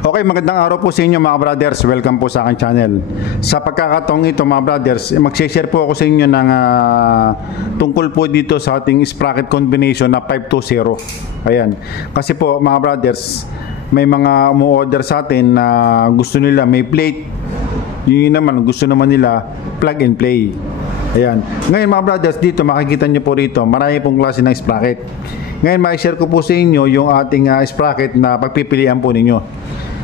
Okay, magandang araw po sa inyo mga brothers. Welcome po sa aking channel. Sa pagkakataong ito mga brothers, mag-share po ako sa inyo ng tungkol po dito sa ating sprocket combination na 520. Ayan. Kasi po mga brothers, may mga umu-order sa atin na gusto nila may plate. Yun naman, gusto naman nila plug and play. Ayan. Ngayon mga brothers, dito makikita nyo po rito, marami pong klase ng sprocket. Ngayon, ma-share ko po sa inyo yung ating sprocket na pagpipilian po ninyo.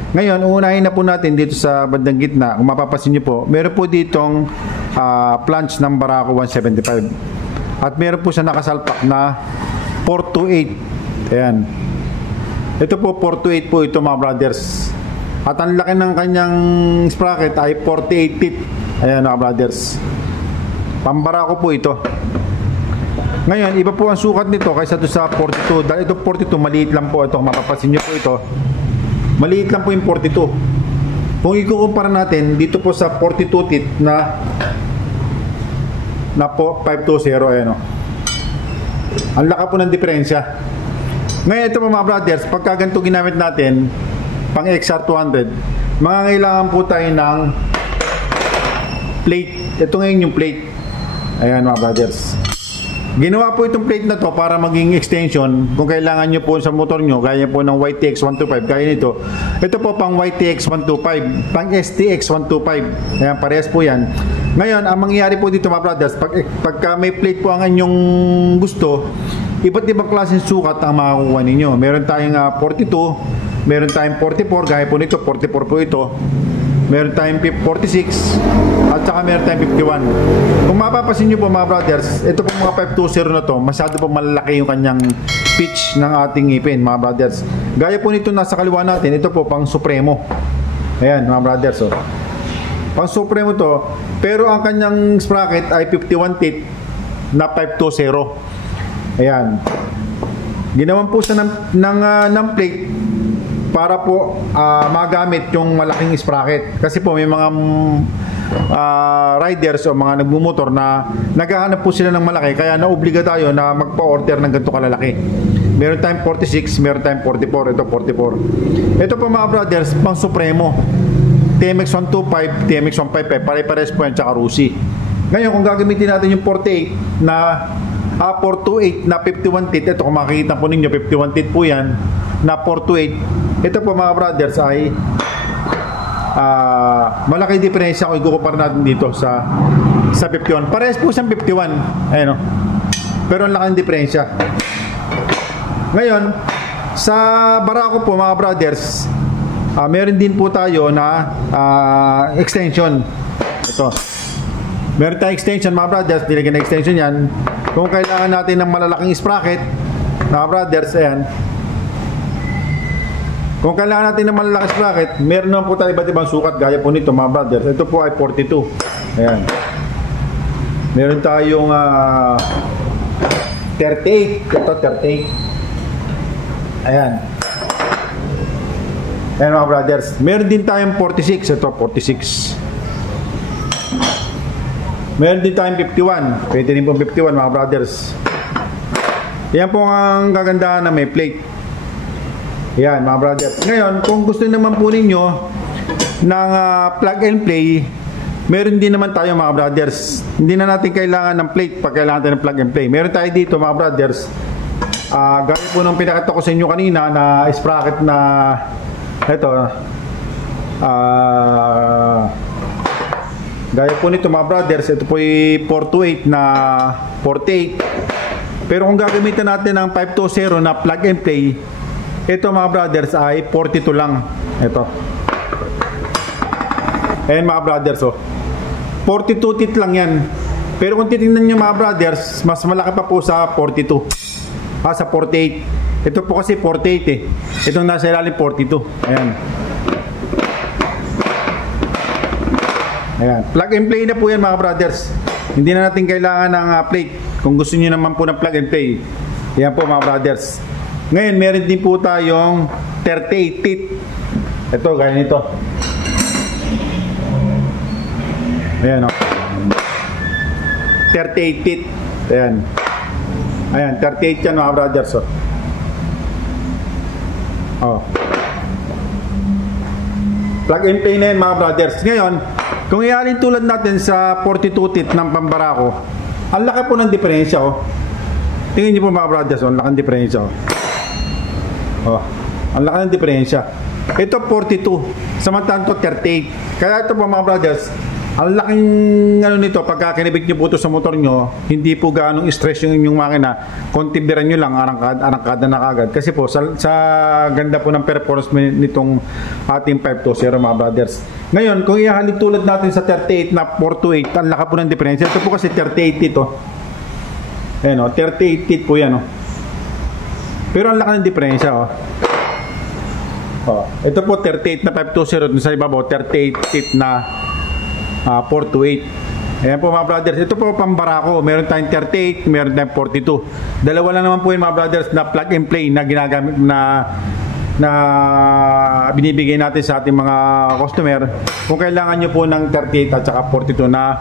Ngayon, uunahin na po natin dito sa bandang gitna. Kung mapapansin nyo po, meron po ditong planch ng Barako 175. At meron po siya nakasalpak na 428. Ayan. Ito po, 428 po ito mga brothers. At ang laki ng kanyang sprocket ay 48 teeth. Ayan mga brothers. Pambarako po ito. Ngayon, iba po ang sukat nito kaysa ito sa 42. Dahil ito 42, maliit lang po ito. Mapapansin nyo po ito. Maliit lang po yung 42. Kung ikukumpara natin dito po sa 42 teeth na po 520, ayan o. Ang laka po ng diferensya. Ngayon ito po mga brothers, pagka ganito ginamit natin pang XR200, mangangailangan po tayo ng plate. Ito ngayon yung plate. Ayan mga brothers. Ginawa po itong plate na to para maging extension kung kailangan nyo po sa motor nyo, gaya po ng YTX 125, gaya nito. Ito po pang YTX 125, pang STX 125. Ayan, parehas po yan. Ngayon, ang mangyayari po dito mga brothers, pagka may plate po ang inyong gusto, iba't ibang klaseng sukat ang makakuha ninyo. Meron tayong 42, meron tayong 44, gaya po nito, 44 po ito. Meron tayong 46 at saka meron tayong 51. Kung mapapasin nyo po mga brothers, ito po mga 520 na to, masyado po malalaki yung kanyang pitch ng ating ngipin mga brothers. Gaya po nito nasa kaliwa natin, ito po pang Supremo. Ayan mga brothers, oh. Pang Supremo to, pero ang kanyang sprocket ay 51 teeth na 520. Ayan. Ginawan po siya ng plate para po magamit yung malaking sprocket. Kasi po may mga riders o mga nagmumotor na naghahanap po sila ng malaki, kaya naobliga tayo na magpa-order ng ganito kalalaki. Meron tayong 46, meron tayong 44, ito 44. Ito po mga brothers, pang Supremo. TMX 125, TMX 155, pare-pares po yan, tsaka Rusi. Ngayon kung gagamitin natin yung 48 na 428 na 51 teeth, ito kung makikita po ninyo 51 teeth po yan na 428. Ito po mga brothers ay malaki diferensya kung ikukumpara natin dito sa 51. Parehas po siyang 51. Ayan o. Pero ang laking diferensya. Ngayon, sa Barako po mga brothers, meron din po tayo na extension. Ito. Meron tayong extension mga brothers. Nilagyan na extension yan. Kung kailangan natin ng malalaking sprocket, mga brothers, ayan. Kung kailangan natin ng malalaking sprocket, meron naman po tayo iba't ibang sukat gaya po nito mga brothers. Ito po ay 42. Ayan. Meron tayong 38. Ito 38. Ayan. Ayan mga brothers. Meron din tayong 46. Ito 46. Meron din tayong 51. Pwede rin po 51 mga brothers. Yan po ang kagandahan na may plate. Yan mga brothers. Ngayon, kung gusto naman po ninyo ng plug and play, meron din naman tayo mga brothers. Hindi na natin kailangan ng plate pag kailangan natin ng plug and play. Meron tayo dito mga brothers. Gaya po nung pinakita ko sa inyo kanina na sprocket na ito. Gaya po nito mga brothers, ito po yung 428 na 48. Pero kung gagamitan natin ng 520 na plug and play, ito mga brothers ay 42 lang. Ito. Ayan mga brothers, oh. 42 teeth lang yan. Pero kung titingnan nyo mga brothers, mas malaki pa po sa 42. Sa 48. Ito po kasi 48 eh. Itong nasa ilalim 42. Ayan. Ayan. Plug and play na po yan mga brothers. Hindi na natin kailangan ng plate. Kung gusto nyo naman po ng plug and play. Ayan po mga brothers. Ngayon, meron din po tayong 38 teeth. Ito, gaya nito. Ayan o. 38 teeth. Ayan. Ayan, 38 yan mga brothers. Oh. Plug and play na yan mga brothers. Ngayon, kung ialin tulad natin sa 42 teeth ng pambarako, ang laki po ng diferensya oh. Tingnan niyo po mga brothers, oh, ang laki ng diferensya oh. Oh, ang laki ng diferensya. Ito 42, samantalang to 38. Kaya ito po mga brothers, ang laking ano nito, pagka kinibig nyo po ito sa motor nyo, hindi po ganong stress yung inyong makina. Kontibiran nyo lang, arangkada na kagad. Kasi po, sa ganda po ng performance nitong ating 520 mga brothers. Ngayon, kung ihahalin tulad natin sa 38 na 428, ang laki po ng diferensya. Ito po kasi 38 ito. Ayan o, 38 feet po yan o. Pero ang laki ng diferensya o. Ito po 38 na 520, sa ibabaw 38 feet na 428. Ayan po mga brothers, ito po pambarako. Meron tayong 38, meron tayong 42. Dalawa lang naman po yun mga brothers na plug and play na ginagamit na binibigay natin sa ating mga customer kung kailangan nyo po ng 38 at saka 42 na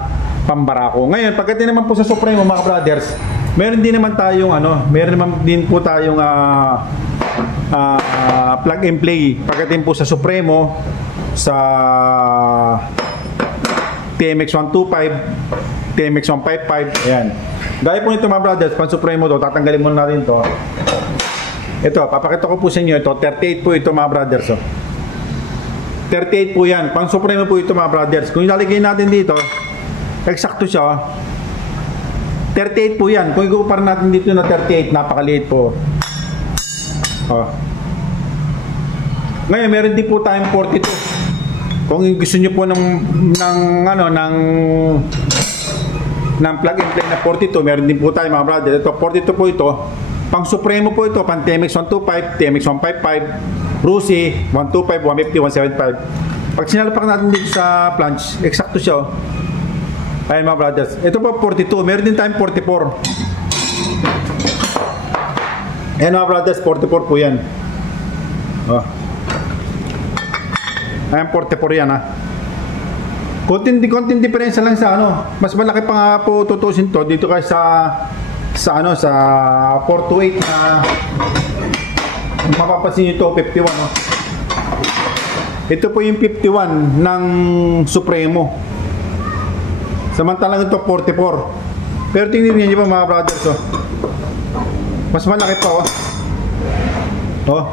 pambarako. Ngayon, pagdating naman po sa Supremo mga brothers, meron din naman tayong plug and play. Pagdating po sa Supremo, sa TMX125, TMX155, ayan. Gaya po nito mga brothers, pan Supremo to, tatanggalin muna natin to. Ito, papakita ko po sa inyo ito, 38 po ito mga brothers. Oh. 38 po yan, pan Supremo po ito mga brothers. Kung ilalagay natin dito, eksakto siya. 38 po yan. Kung ikumpara natin dito na 38, napakaliit po. Oh. Ngayon, meron din po tayong 42. Kung gusto niyo po ng plug and play na 42, meron din po tayo mga brother. Ito 42 po ito. Pang Supremo po ito, pang TMX 125, TMX 155, Rusi 125, 150, 175. Pag sinalapak natin dito sa planche, eksakto siya. Ayan mga brothers. Ito po 42, meron din tayong 44. Ayan mga brothers, 44 po yan. Oh. Ayan, 44 yan ha. Konting diferensya lang sa mas malaki pa nga po tutusin to dito kay sa 428 na mapapansin nyo ito 51 no? Ito po yung 51 ng Supremo, samantalang ito 44. Pero tingnan niyo pa mga brothers oh. Mas malaki pa oh. Oh.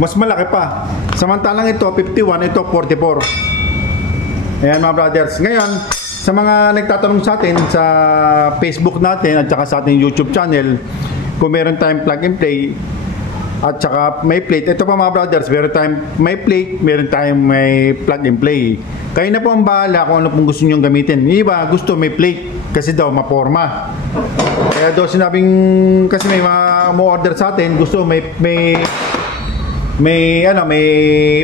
Mas malaki pa. Samantalang ito 51, ito 44. Ayan mga brothers. Ngayon, sa mga nagtatanong sa atin sa Facebook natin at saka sa ating YouTube channel, kung meron tayong plug and play at saka may plate. Ito pa mga brothers, meron tayong may plate, meron tayong may plug and play. Kayo na po ang bahala kung ano pong gusto nyo gamitin. Yung iba gusto may plate kasi daw maporma. Kaya daw sinabing, kasi may mga mo-order sa atin, gusto may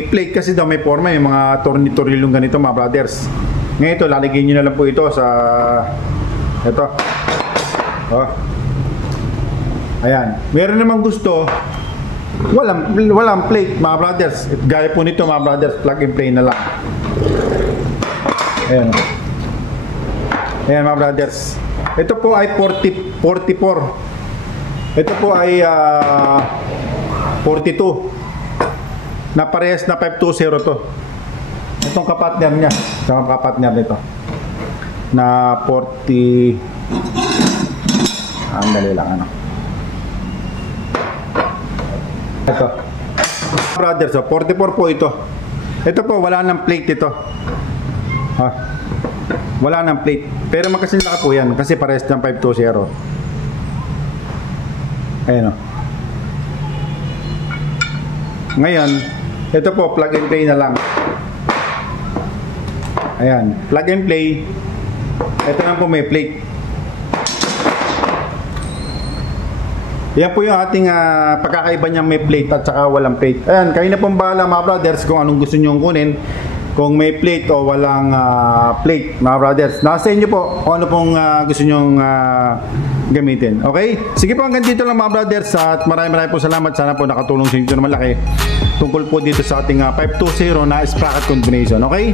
plate kasi daw may forma, may mga tornilong ganito mga brothers. Ngayon ito, lalagyan nyo na lang po ito sa ito. Oh. Ayan. Meron namang gusto walang plate mga brothers. Gaya po nito mga brothers, plug and play na lang. Ayan. Ayan mga brothers. Ito po ay 44. Ito po ay 42. Na parehas na 520 to. Itong kapatner niya, sa kapatner nito. Na 40. Ang dali lang Ito. Brothers, so 44 po ito. Ito po, wala nang plate ito. Ha. Wala nang plate. Pero magkasinlaka po yan kasi parehas ng 520. Ayan o. Ngayon, ito po, plug and play na lang. Ayan, plug and play. Ito lang po may plate. Yan po yung ating pagkakaiba niya, may plate at saka walang plate. Ayan, kayo na pong bahala mga brothers kung anong gusto nyo kunin. Kung may plate o walang plate mga brothers. Nasa inyo po kung ano pong gusto nyo gamitin. Okay? Sige po, hanggang dito lang mga brothers at maraming po salamat. Sana po nakatulong sa inyo na malaki tungkol po dito sa ating 520 na sprocket combination. Okay?